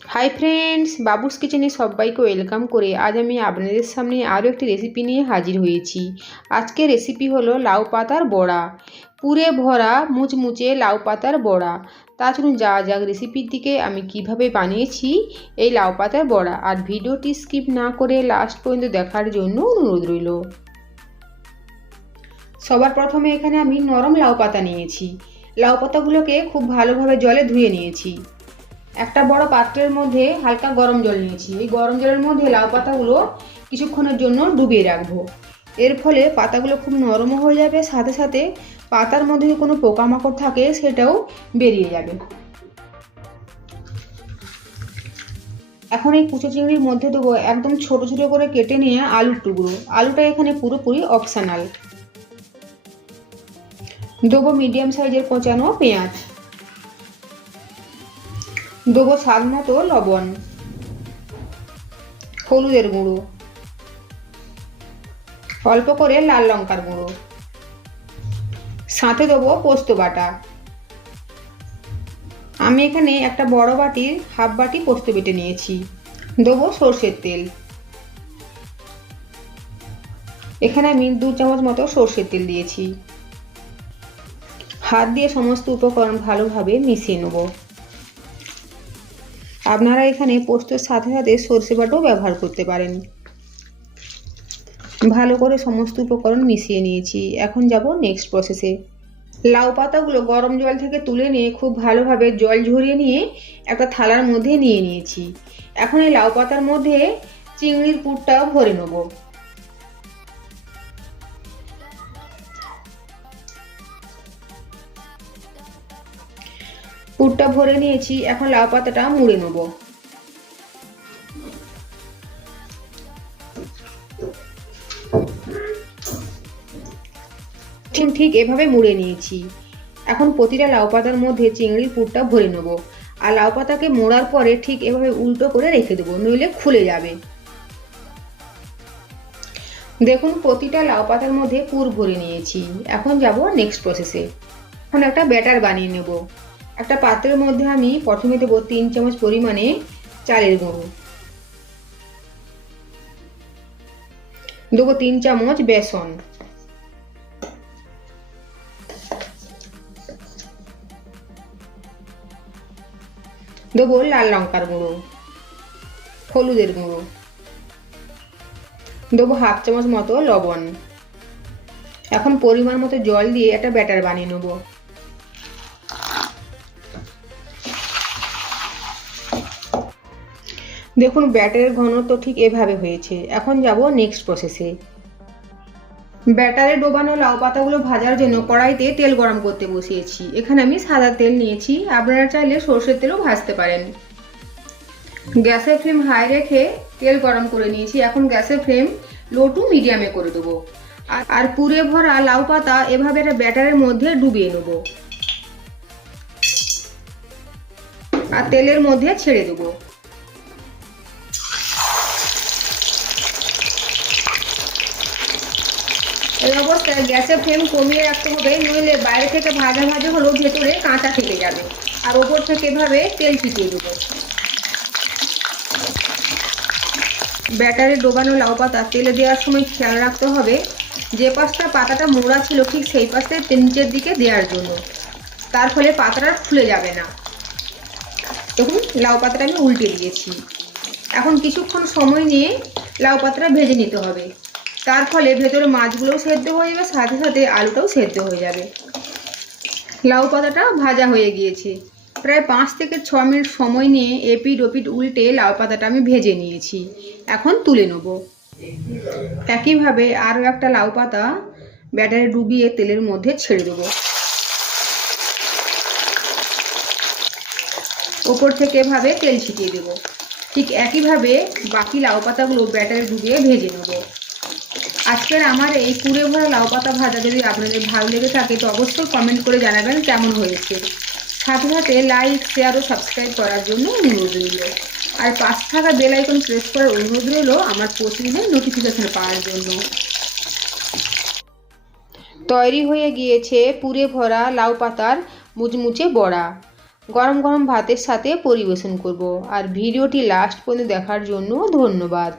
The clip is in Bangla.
হাই ফ্রেন্ডস, বাবুস কিচেনে সবাইকে ওয়েলকাম করে আজ আমি আপনাদের সামনে আরও একটি রেসিপি নিয়ে হাজির হয়েছি। আজকের রেসিপি হলো লাউ পাতার বড়া। পুরে ভরা মুচমুচে লাউ পাতার বড়া। তা চলুন যাওয়া যাক রেসিপির দিকে। আমি কিভাবে বানিয়েছি এই লাউ পাতার বড়া, আর ভিডিওটি স্কিপ না করে লাস্ট পর্যন্ত দেখার জন্য অনুরোধ রইল। সবার প্রথমে এখানে আমি নরম লাউ পাতা নিয়েছি। লাউ পাতাগুলোকে খুব ভালোভাবে জলে ধুয়ে নিয়েছি। একটা বড় পাত্রের মধ্যে হালকা গরম জল নিয়েছি। এই গরম জলের মধ্যে লাউ পাতাগুলো কিছুক্ষণের জন্য ডুবিয়ে রাখবো। এর ফলে পাতাগুলো খুব নরম হয়ে যাবে, সাথে সাথে পাতার মধ্যে কোনো পোকামাকড় থাকে সেটাও বেরিয়ে যাবে। এখন এই কুচো চিংড়ির মধ্যে দেবো একদম ছোট ছোট করে কেটে নিয়ে আলুর টুকরো। আলুটা এখানে পুরোপুরি অপশনাল। দেবো মিডিয়াম সাইজের কোচানো পেঁয়াজ। দেবো স্বাদ মতো লবণ, হলুদের গুঁড়ো, অল্প করে লাল লঙ্কার গুঁড়ো, সাথে দেবো পোস্ত বাটা। আমি এখানে একটা বড় বাটির হাফ বাটি পোস্ত বেটে নিয়েছি। দেবো সর্ষের তেল। এখানে আমি 2 চামচ মতো সর্ষের তেল দিয়েছি। হাত দিয়ে সমস্ত উপকরণ ভালোভাবে মিশিয়ে নেব। আপনারা এখানে পোস্তর সাথে সাথে সর্ষে বাটাও ব্যবহার করতে পারেন। ভালো করে সমস্ত উপকরণ মিশিয়ে নিয়েছি। এখন যাব নেক্সট প্রসেসে। লাউ পাতাগুলো গরম জল থেকে তুলে নিয়ে খুব ভালোভাবে জল ঝরিয়ে নিয়ে একটা থালার মধ্যে নিয়ে নিয়েছি। এখন এই লাউ পাতার মধ্যে চিংড়ির পুরটা ভরে নেব। পুরটা ভরে নিয়েছি। এখন লাউ পাতাটা মুড়ে নেব। ঠিক এভাবে মুড়ে নিয়েছি। এখন প্রতিটা লাউ পাতার মধ্যে চিংড়ির পুরটা ভরে নেব। আর লাউ পাতাকে মোড়ার পরে ঠিক এভাবে উল্টো করে রেখে দেবো, নইলে খুলে যাবে। দেখুন প্রতিটা লাউ পাতার মধ্যে পুর ভরে নিয়েছি। এখন যাব নেক্সট প্রসেসে। এখন একটা ব্যাটার বানিয়ে নেব। একটা পাত্রের মধ্যে আমি প্রথমে দেবো 3 চামচ পরিমাণে চালের গুঁড়ো, দেবো 3 চামচ বেসন, দেবো লাল লঙ্কার গুঁড়ো, হলুদের গুঁড়ো, দেবো হাফ চামচ মতো লবণ। এখন পরিমাণ মতো জল দিয়ে একটা ব্যাটার বানিয়ে নেব। দেখুন ব্যাটারের ঘনত্ব ঠিক এভাবে হয়েছে। এখন যাব নেক্সট প্রসেসে। ব্যাটারে ডোবানো লাউ পাতাগুলো ভাজার জন্য কড়াইতে তেল গরম করতে বসিয়েছি। এখানে আমি সাদা তেল নিয়েছি, আপনারা চাইলে সরষের তেলও ভাজতে পারেন। গ্যাসের ফ্লেম হাই রেখে তেল গরম করে নিয়েছি। এখন গ্যাসের ফ্লেম লো টু মিডিয়ামে করে দেবো। আর পুরে ভরা লাউ পাতা এভাবে একটা ব্যাটারের মধ্যে ডুবিয়ে নেব আর তেলের মধ্যে ছেড়ে দেবো। এই অবস্থায় গ্যাসের ফ্লেম কমিয়ে রাখতে হবে, নইলে বাইরে থেকে ভাজা ভাজা হলেও ভেতরে কাঁচা থেকে যাবে। আর ওপর থেকে এভাবে তেল ছিটিয়ে দেবো। ব্যাটারে ডোবানো লাউ পাতা তেলে দেওয়ার সময় খেয়াল রাখতে হবে যে পাশটা পাতাটা মোড়া ছিল ঠিক সেই পাশে নিচের দিকে দেওয়ার জন্য। তার ফলে পাতাটা ফুলে যাবে না। দেখুন লাউ পাতাটা আমি উল্টে দিয়েছি। এখন কিছুক্ষণ সময় নিয়ে লাউ পাতাটা ভেজে নিতে হবে। তার ফলে ভেতরে মাছগুলোও সেদ্ধ হয়ে যাবে, সাথে সাথে আলুটাও সেদ্ধ হয়ে যাবে। লাউ পাতাটা ভাজা হয়ে গিয়েছে। প্রায় 5 থেকে 6 মিনিট সময় নিয়ে এপিট ওপিট উল্টে লাউ পাতাটা আমি ভেজে নিয়েছি। এখন তুলে নেব। একইভাবে আরও একটা লাউ পাতা ব্যাটারে ডুবিয়ে তেলের মধ্যে ছেড়ে দেবো। ওপর থেকে এভাবে তেল ছিটিয়ে দেবো। ঠিক একইভাবে বাকি লাউ পাতাগুলো ব্যাটারে ডুবিয়ে ভেজে নেব। আজকের আমার এই পুরে ভরা লাউ পাতা ভাজা যদি আপনাদের ভালো লেগে থাকে তো অবশ্যই কমেন্ট করে জানাবেন কেমন হয়েছে। সাথে সাথে লাইক, শেয়ার ও সাবস্ক্রাইব করার জন্য অনুরোধ রইল। আর পাশে থাকা বেল আইকন প্রেস করার অনুরোধ রইল আমার প্রতিদিনের নোটিফিকেশন পাওয়ার জন্য। তৈরি হয়ে গিয়েছে পুরে ভরা লাউ পাতার মুচমুচে বড়া। গরম গরম ভাতের সাথে পরিবেশন করব। আর ভিডিওটি লাস্ট পর্যন্ত দেখার জন্য ধন্যবাদ।